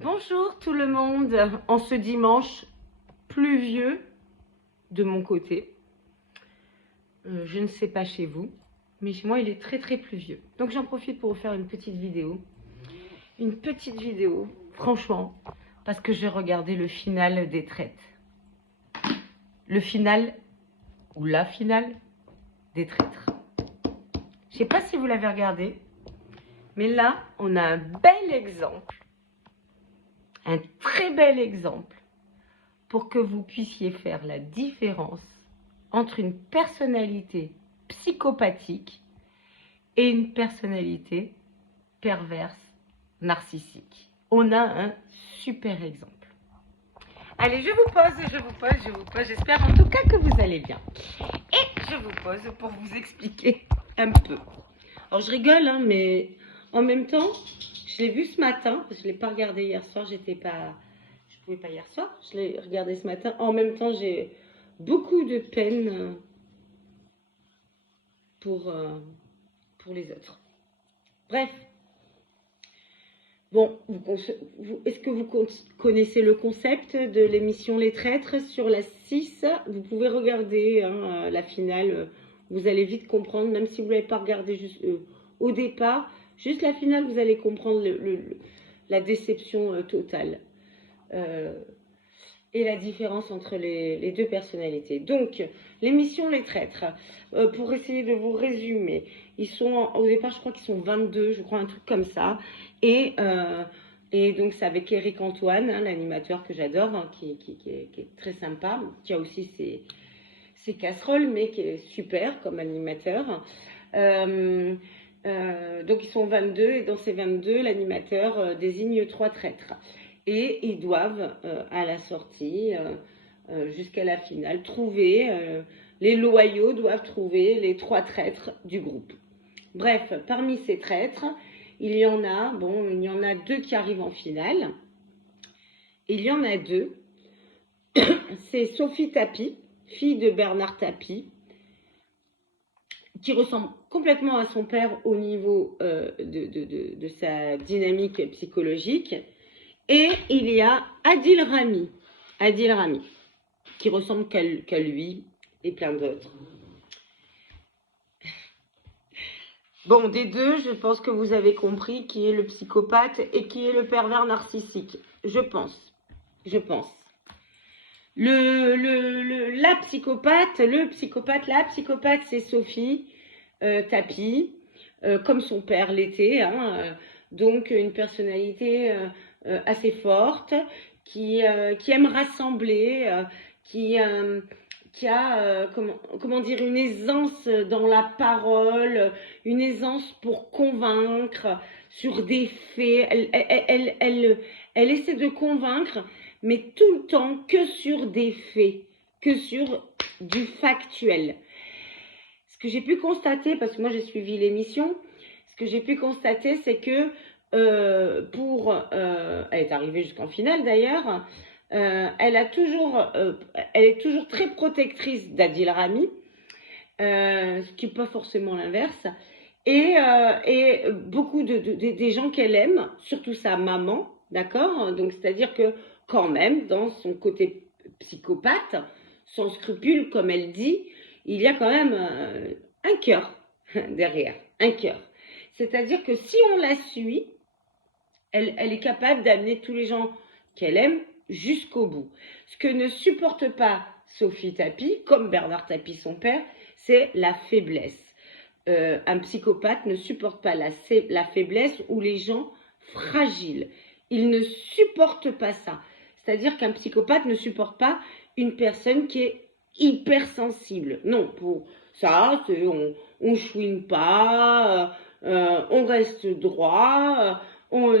Bonjour tout le monde, en ce dimanche pluvieux de mon côté. Je ne sais pas chez vous, mais chez moi il est très pluvieux. Donc j'en profite pour vous faire une petite vidéo. Une petite vidéo, franchement, parce que j'ai regardé le final des traites. Le final, ou la finale, des traîtres. Je ne sais pas si vous l'avez regardé, mais là on a un bel exemple. Un très bel exemple pour que vous puissiez faire la différence entre une personnalité psychopathique et une personnalité perverse, narcissique. On a un super exemple. Allez, je vous pose. J'espère en tout cas que vous allez bien. Et je vous pose pour vous expliquer un peu. Alors, je rigole, hein, mais en même temps, je l'ai vu ce matin. Je ne l'ai pas regardé hier soir. Je ne pouvais pas hier soir. Je l'ai regardé ce matin. En même temps, j'ai beaucoup de peine pour les autres. Bref. Bon, est-ce que vous connaissez le concept de l'émission Les Traîtres sur la 6? Vous pouvez regarder la finale. Vous allez vite comprendre, même si vous ne l'avez pas regardé juste, au départ. Juste la finale, vous allez comprendre la déception totale. Et la différence entre les deux personnalités. Donc, l'émission Les Traîtres, pour essayer de vous résumer, ils sont, au départ, je crois qu'ils sont 22, je crois, un truc comme ça. Et donc, c'est avec Eric Antoine, hein, l'animateur que j'adore, hein, qui est très sympa, qui a aussi ses casseroles, mais qui est super comme animateur. Donc, ils sont 22, et dans ces 22, l'animateur désigne 3 traîtres. Et ils doivent, à la sortie, jusqu'à la finale, trouver, les loyaux doivent trouver les 3 traîtres du groupe. Bref, parmi ces traîtres, il y en a 2 qui arrivent en finale. Il y en a 2. C'est Sophie Tapie, fille de Bernard Tapie, qui ressemble complètement à son père au niveau de sa dynamique psychologique. Et il y a Adil Rami, qui ressemble qu'à lui et plein d'autres. Bon, des deux, je pense que vous avez compris qui est le psychopathe et qui est le pervers narcissique. Je pense. La psychopathe, c'est Sophie Tapie, comme son père l'était, hein, donc une personnalité assez forte, qui aime rassembler, qui a comment dire, une aisance dans la parole, une aisance pour convaincre sur des faits. Elle essaie de convaincre, mais tout le temps que sur des faits, que sur du factuel. Ce que j'ai pu constater, parce que moi j'ai suivi l'émission, ce que j'ai pu constater, c'est que elle est arrivée jusqu'en finale d'ailleurs, elle est toujours très protectrice d'Adil Rami, ce qui n'est pas forcément l'inverse, et beaucoup des gens qu'elle aime, surtout sa maman, d'accord, donc c'est-à-dire que quand même, dans son côté psychopathe, sans scrupule, comme elle dit, il y a quand même un cœur derrière, un cœur. C'est-à-dire que si on la suit, elle est capable d'amener tous les gens qu'elle aime jusqu'au bout. Ce que ne supporte pas Sophie Tapie, comme Bernard Tapie, son père, c'est la faiblesse. Un psychopathe ne supporte pas la faiblesse ou les gens fragiles. Il ne supporte pas ça. C'est-à-dire qu'un psychopathe ne supporte pas une personne qui est hypersensible. Non, pour ça, on chouine pas, on reste droit, on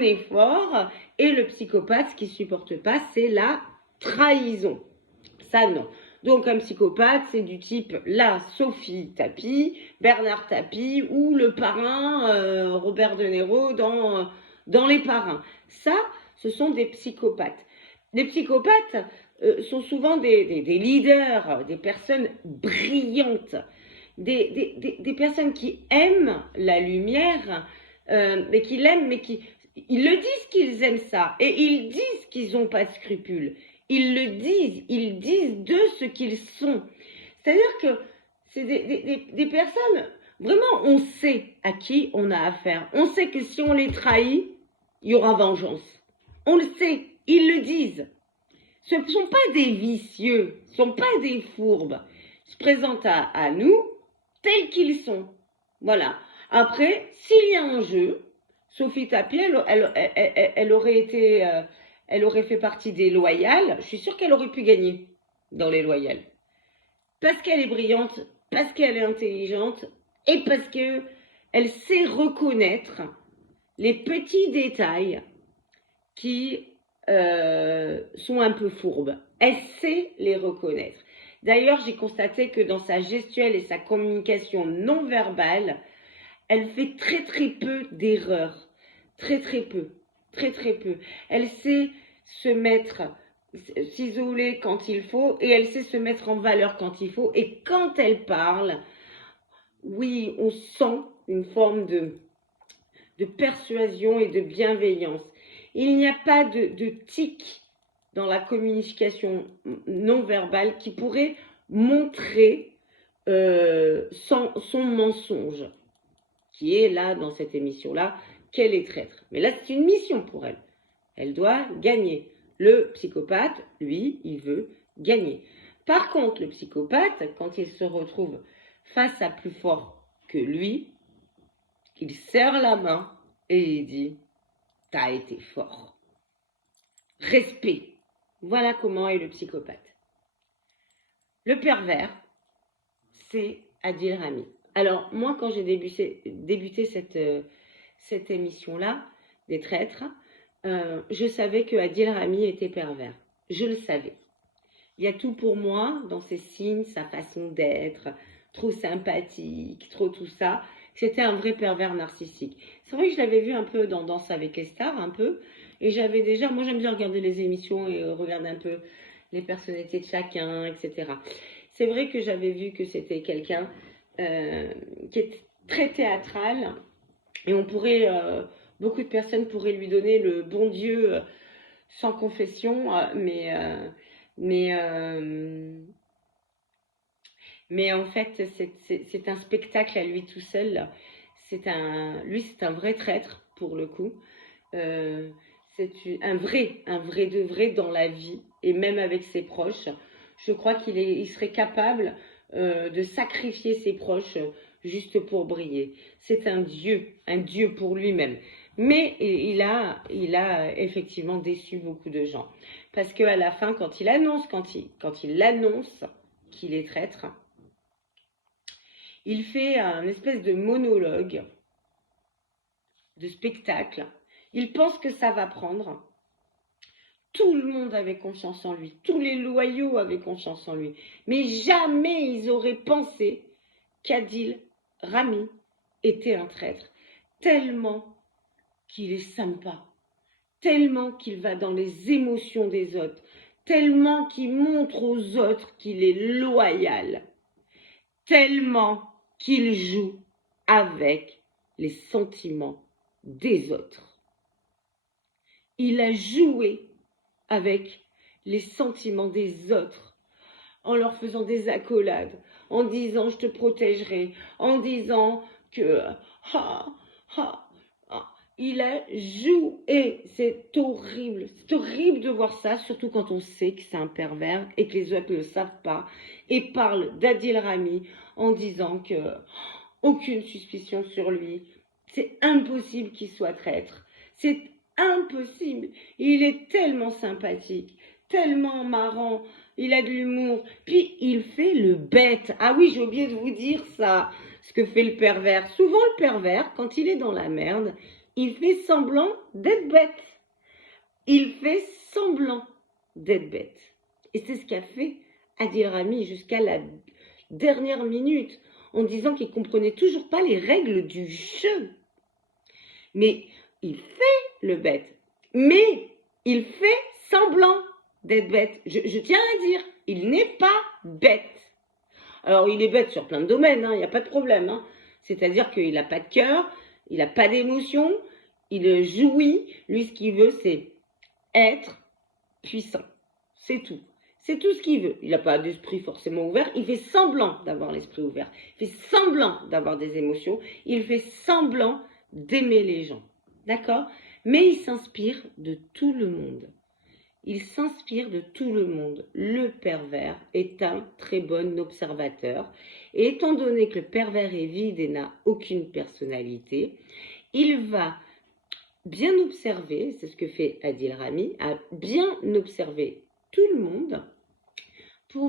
est fort. Et le psychopathe, ce qu'il ne supporte pas, c'est la trahison. Ça, non. Donc, un psychopathe, c'est du type la Sophie Tapie, Bernard Tapie ou le parrain Robert De Niro dans Les Parrains. Ça, ce sont des psychopathes. Les psychopathes sont souvent des leaders, des personnes brillantes, des personnes qui aiment la lumière, mais qui l'aiment, mais qui Ils le disent qu'ils aiment ça. Et ils disent qu'ils n'ont pas de scrupules. Ils le disent. Ils disent de ce qu'ils sont. C'est-à-dire que c'est des personnes, vraiment, on sait à qui on a affaire. On sait que si on les trahit, il y aura vengeance. On le sait. Ils le disent. Ce ne sont pas des vicieux. Ce ne sont pas des fourbes. Ils se présentent à nous tels qu'ils sont. Voilà. Après, s'il y a un jeu, Sophie Tapie, elle aurait fait partie des loyales. Je suis sûre qu'elle aurait pu gagner dans les loyales. Parce qu'elle est brillante, parce qu'elle est intelligente et parce qu'elle sait reconnaître les petits détails qui sont un peu fourbes. Elle sait les reconnaître. D'ailleurs, j'ai constaté que dans sa gestuelle et sa communication non verbale, elle fait très très peu d'erreurs. Très très peu. Très très peu. Elle sait s'isoler quand il faut et elle sait se mettre en valeur quand il faut. Et quand elle parle, oui, on sent une forme de persuasion et de bienveillance. Il n'y a pas de tic dans la communication non verbale qui pourrait montrer son mensonge, qui est là dans cette émission-là, qu'elle est traître. Mais là, c'est une mission pour elle. Elle doit gagner. Le psychopathe, lui, il veut gagner. Par contre, le psychopathe, quand il se retrouve face à plus fort que lui, il serre la main et il dit « T'as été fort. Respect. » Voilà comment est le psychopathe. Le pervers, c'est Adil Rami. Alors, moi, quand j'ai débuté cette émission-là, des traîtres, je savais que Adil Rami était pervers. Je le savais. Il y a tout pour moi dans ses signes, sa façon d'être, trop sympathique, trop tout ça. C'était un vrai pervers narcissique. C'est vrai que je l'avais vu un peu dans Danse avec les stars, un peu. Et j'avais déjà, moi j'aime bien regarder les émissions et regarder un peu les personnalités de chacun, etc. C'est vrai que j'avais vu que c'était quelqu'un qui est très théâtral. Et beaucoup de personnes pourraient lui donner le bon Dieu sans confession, mais en fait, c'est un spectacle à lui tout seul. C'est un vrai traître, pour le coup. C'est un vrai de vrai dans la vie, et même avec ses proches. Je crois il serait capable de sacrifier ses proches juste pour briller. C'est un dieu pour lui-même. Mais il a effectivement déçu beaucoup de gens. Parce qu'à la fin, quand il annonce qu'il est traître, il fait un espèce de monologue, de spectacle. Il pense que ça va prendre. Tout le monde avait confiance en lui. Tous les loyaux avaient confiance en lui. Mais jamais ils auraient pensé qu'Adil Rami était un traître. Tellement qu'il est sympa. Tellement qu'il va dans les émotions des autres. Tellement qu'il montre aux autres qu'il est loyal. Tellement qu'il joue avec les sentiments des autres. Il a joué avec les sentiments des autres, en leur faisant des accolades, en disant « je te protégerai », en disant que il a joué. C'est horrible de voir ça, surtout quand on sait que c'est un pervers et que les autres ne le savent pas et parlent d'Adil Rami en disant que aucune suspicion sur lui, c'est impossible qu'il soit traître, c'est impossible. Il est tellement sympathique, tellement marrant, il a de l'humour, puis il fait le bête. Ah oui, j'ai oublié de vous dire ça, ce que fait le pervers. Souvent le pervers, quand il est dans la merde, il fait semblant d'être bête. Il fait semblant d'être bête. Et c'est ce qu'a fait Adil Rami jusqu'à la dernière minute, en disant qu'il ne comprenait toujours pas les règles du jeu. Mais il fait le bête. Mais il fait semblant d'être bête. Je tiens à dire, il n'est pas bête. Alors, il est bête sur plein de domaines, il n'y a pas de problème. C'est-à-dire qu'il n'a pas de cœur, il n'a pas d'émotion, il jouit. Lui, ce qu'il veut, c'est être puissant. C'est tout. C'est tout ce qu'il veut. Il n'a pas d'esprit forcément ouvert. Il fait semblant d'avoir l'esprit ouvert. Il fait semblant d'avoir des émotions. Il fait semblant d'aimer les gens. D'accord? Mais il s'inspire de tout le monde. Il s'inspire de tout le monde. Le pervers est un très bon observateur. Et étant donné que le pervers est vide et n'a aucune personnalité, il va bien observer, c'est ce que fait Adil Rami, à bien observer tout le monde pour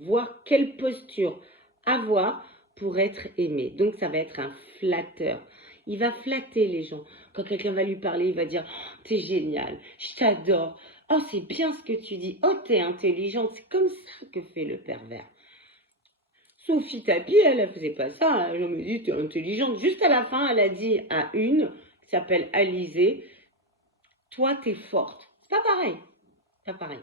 voir quelle posture avoir pour être aimé. Donc ça va être un flatteur. Il va flatter les gens. Quand quelqu'un va lui parler, il va dire oh, t'es génial, je t'adore. Oh, c'est bien ce que tu dis. Oh, t'es intelligente. C'est comme ça que fait le pervers. Sophie Tapi, elle ne faisait pas ça. Elle me dit, t'es intelligente. Juste à la fin, elle a dit à une qui s'appelle Alizée, toi, t'es forte. C'est pas pareil. Pas pareil.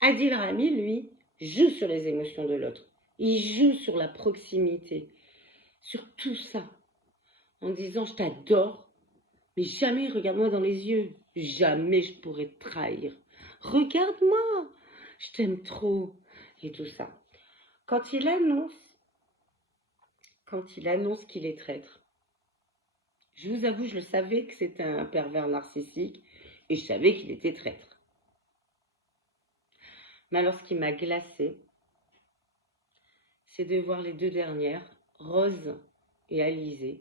Adil Rami, lui, joue sur les émotions de l'autre. Il joue sur la proximité, sur tout ça, en disant je t'adore, mais jamais regarde-moi dans les yeux. Jamais je pourrais te trahir. Regarde-moi, je t'aime trop. Et tout ça. Quand il annonce qu'il est traître, je vous avoue, je le savais que c'était un pervers narcissique et je savais qu'il était traître. Mais alors ce qui m'a glacée, c'est de voir les deux dernières, Rose et Alizée,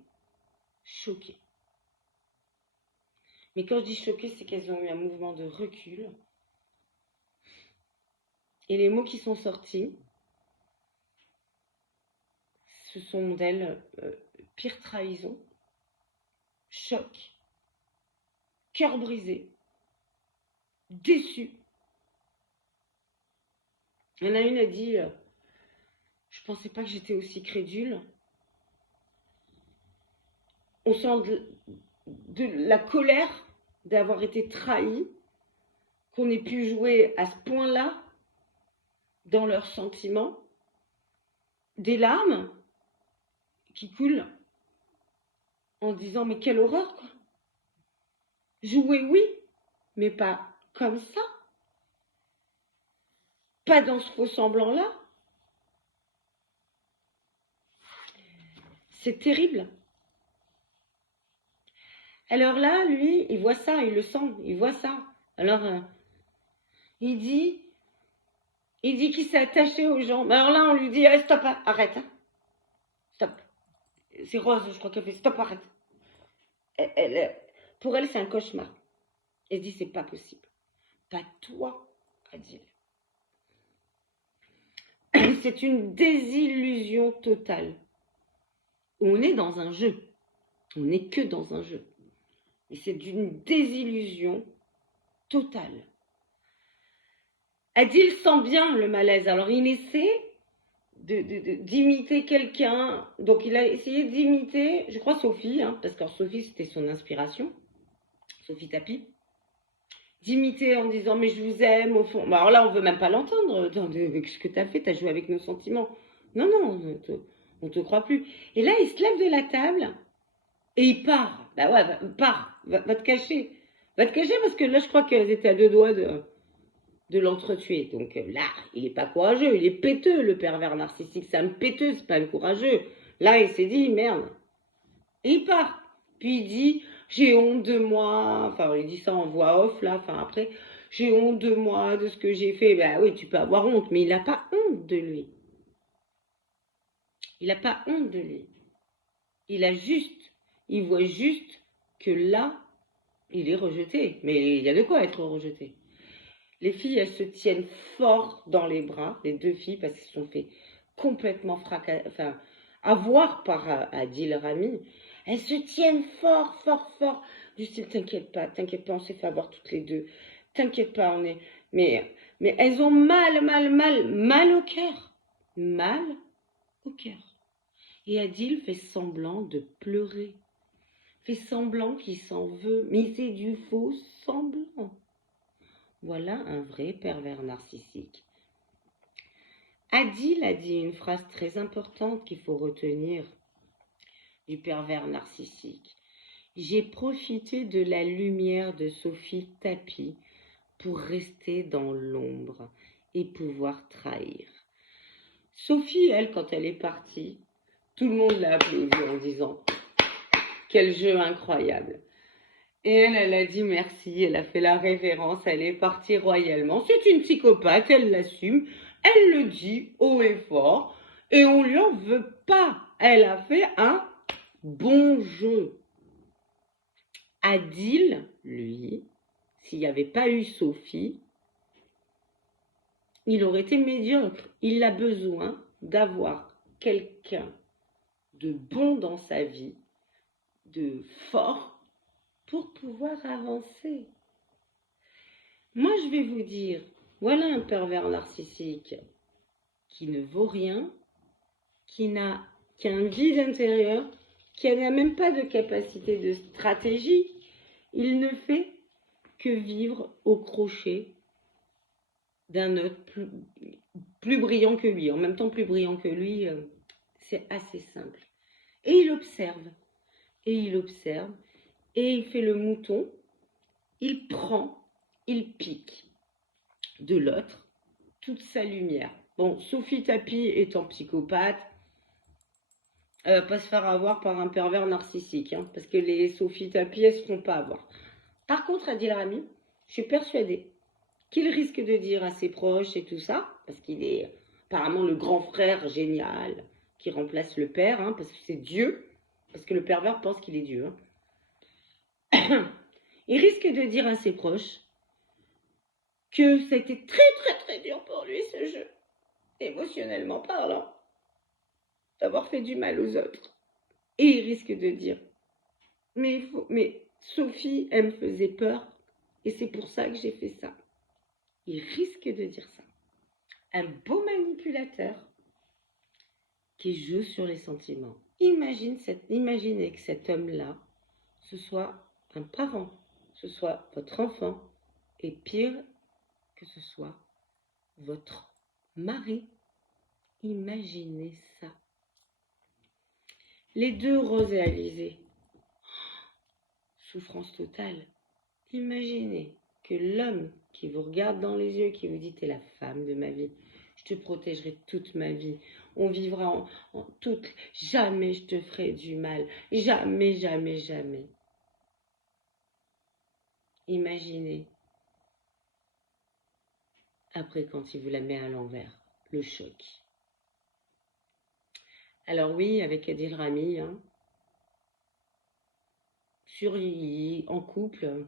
choquées. Mais quand je dis choquées, c'est qu'elles ont eu un mouvement de recul. Et les mots qui sont sortis, ce sont d'elles pire trahison, choc, cœur brisé, déçu. Il y en a une a dit je pensais pas que j'étais aussi crédule. On sent de la colère d'avoir été trahi, qu'on ait pu jouer à ce point-là dans leurs sentiments, des larmes qui coulent en disant mais quelle horreur quoi. Jouer oui, mais pas comme ça, pas dans ce faux semblant là. C'est terrible. Alors là, lui, il voit ça, il le sent, il voit ça. Alors, il dit qu'il s'est attaché aux gens. Alors là, on lui dit, hey, stop, arrête, hein. Stop. C'est Rose, je crois qu'elle fait, stop, arrête. Pour elle, c'est un cauchemar. Elle dit, c'est pas possible. Pas toi, Adil. C'est une désillusion totale. On est dans un jeu. On n'est que dans un jeu. Et c'est d'une désillusion totale. Adil sent bien le malaise. Alors il essaie d'imiter quelqu'un. Donc il a essayé d'imiter, je crois Sophie, hein, parce que Sophie c'était son inspiration. Sophie Tapi. D'imiter en disant mais je vous aime au fond. Alors là on veut même pas l'entendre. Ce que tu as fait, tu as joué avec nos sentiments. Non, non, on te croit plus. Et là il se lève de la table et il part. Bah ouais, part. Va te cacher. Va te cacher parce que là je crois qu'elles étaient à deux doigts de l'entretuer. Donc là, il n'est pas courageux, il est péteux, le pervers narcissique. C'est un péteux, c'est pas un courageux. Là, il s'est dit, merde. Et il part. Puis il dit, j'ai honte de moi. Enfin, il dit ça en voix off, là. Enfin, après, j'ai honte de moi, de ce que j'ai fait. Ben oui, tu peux avoir honte, mais il n'a pas honte de lui. Il n'a pas honte de lui. Il voit juste que là, il est rejeté. Mais il y a de quoi être rejeté. Les filles, elles se tiennent fort dans les bras, les deux filles, parce qu'elles se sont fait complètement avoir par Adil Rami. Elles se tiennent fort, fort, fort. Du style, t'inquiète pas, on s'est fait avoir toutes les deux. T'inquiète pas, on est... Mais elles ont mal au cœur. Mal au cœur. Et Adil fait semblant de pleurer. Fait semblant qu'il s'en veut. Mais c'est du faux semblant. Voilà un vrai pervers narcissique. Adil a dit une phrase très importante qu'il faut retenir du pervers narcissique. J'ai profité de la lumière de Sophie Tapie pour rester dans l'ombre et pouvoir trahir. Sophie, elle, quand elle est partie, tout le monde l'a applaudi en disant « Quel jeu incroyable !» Et elle a dit merci, elle a fait la révérence, elle est partie royalement. C'est une psychopathe, elle l'assume, elle le dit haut et fort, et on lui en veut pas. Elle a fait un bon jeu. Adil, lui, s'il n'y avait pas eu Sophie, il aurait été médiocre. Il a besoin d'avoir quelqu'un de bon dans sa vie, de fort, pour pouvoir avancer. Moi, je vais vous dire, voilà un pervers narcissique qui ne vaut rien, qui a un vide intérieur, qui n'a même pas de capacité de stratégie. Il ne fait que vivre au crochet d'un autre plus brillant que lui. En même temps, plus brillant que lui, c'est assez simple. Et il observe, et il observe, et il fait le mouton, il prend, il pique de l'autre toute sa lumière. Bon, Sophie Tapie étant psychopathe, elle va pas se faire avoir par un pervers narcissique, hein, parce que les Sophie Tapie, elles ne se feront pas avoir. Par contre, Adil Rami, je suis persuadée qu'il risque de dire à ses proches et tout ça, parce qu'il est apparemment le grand frère génial qui remplace le père, hein, parce que c'est Dieu, parce que le pervers pense qu'il est Dieu. Hein. Il risque de dire à ses proches que ça a été très très très dur pour lui ce jeu, émotionnellement parlant, d'avoir fait du mal aux autres. Et il risque de dire mais Sophie, elle me faisait peur et c'est pour ça que j'ai fait ça. Il risque de dire ça. Un beau manipulateur qui joue sur les sentiments. Imaginez que cet homme-là, ce soit un parent, ce soit votre enfant, et pire, que ce soit votre mari. Imaginez ça. Les deux réalisés. Souffrance totale. Imaginez que l'homme qui vous regarde dans les yeux, qui vous dit « T'es la femme de ma vie, je te protégerai toute ma vie, on vivra en toute... Jamais je te ferai du mal, jamais, jamais, jamais. » Imaginez, après quand il vous la met à l'envers, le choc. Alors oui, avec Adil Rami, hein, en couple,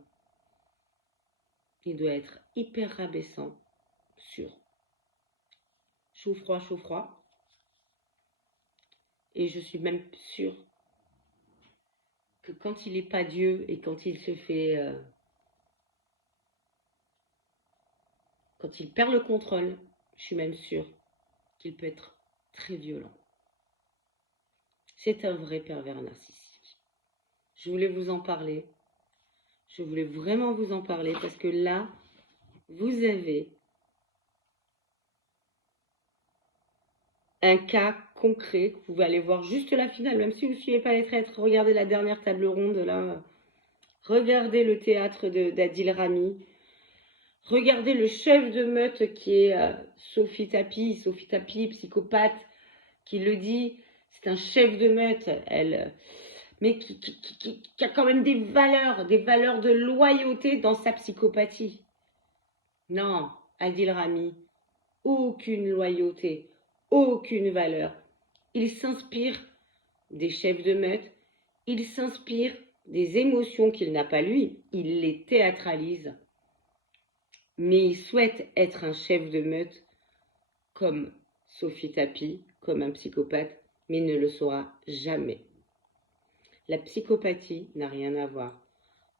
il doit être hyper rabaissant sur chaud froid. Et je suis même sûre que quand il n'est pas Dieu et quand il se fait... quand il perd le contrôle, je suis même sûre qu'il peut être très violent. C'est un vrai pervers narcissique. Je voulais vous en parler. Je voulais vraiment vous en parler parce que là, vous avez un cas concret que vous pouvez aller voir juste la finale, même si vous ne suivez pas les traîtres, regardez la dernière table ronde là, regardez le théâtre d'Adil Rami, regardez le chef de meute qui est Sophie Tapie, psychopathe, qui le dit, c'est un chef de meute, elle, mais qui a quand même des valeurs de loyauté dans sa psychopathie. Non, Adil Rami, aucune loyauté, aucune valeur. Il s'inspire des chefs de meute, il s'inspire des émotions qu'il n'a pas lui, il les théâtralise. Mais il souhaite être un chef de meute comme Sophie Tapie, comme un psychopathe, mais ne le sera jamais. La psychopathie n'a rien à voir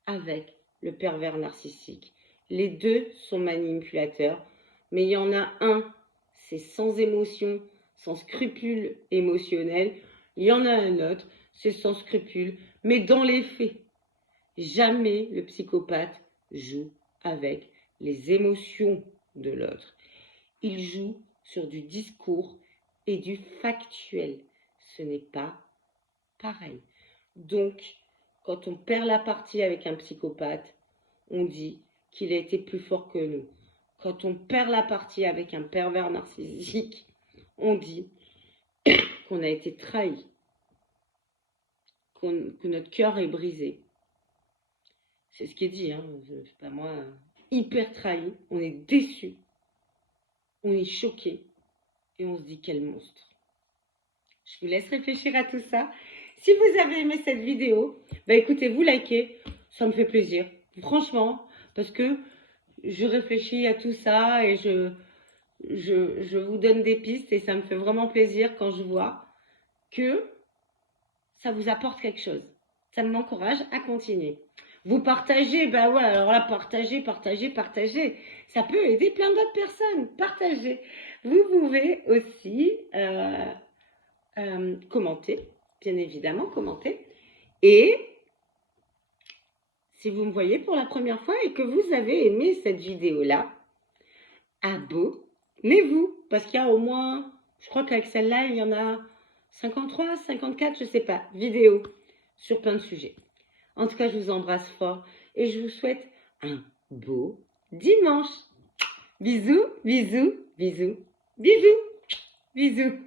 avec le pervers narcissique. Les deux sont manipulateurs, mais il y en a un, c'est sans émotion, sans scrupule émotionnel. Il y en a un autre, c'est sans scrupule, mais dans les faits. Jamais le psychopathe joue avec les émotions de l'autre. Il joue sur du discours et du factuel. Ce n'est pas pareil. Donc, quand on perd la partie avec un psychopathe, on dit qu'il a été plus fort que nous. Quand on perd la partie avec un pervers narcissique, on dit qu'on a été trahi, que notre cœur est brisé. C'est ce qui est dit, hein. C'est pas moi, hyper trahi, on est déçu, on est choqué et on se dit quel monstre. Je vous laisse réfléchir à tout ça. Si vous avez aimé cette vidéo, bah écoutez, vous likez, ça me fait plaisir, franchement, parce que je réfléchis à tout ça et je vous donne des pistes et ça me fait vraiment plaisir quand je vois que ça vous apporte quelque chose. Ça m'encourage à continuer. Vous partagez, ben ouais, alors là, partagez. Ça peut aider plein d'autres personnes. Partagez. Vous pouvez aussi commenter, bien évidemment, commenter. Et si vous me voyez pour la première fois et que vous avez aimé cette vidéo-là, abonnez-vous. Parce qu'il y a au moins, je crois qu'avec celle-là, il y en a 53, 54, je ne sais pas, vidéos sur plein de sujets. En tout cas, je vous embrasse fort et je vous souhaite un beau dimanche. Bisous, bisous, bisous, bisous, bisous.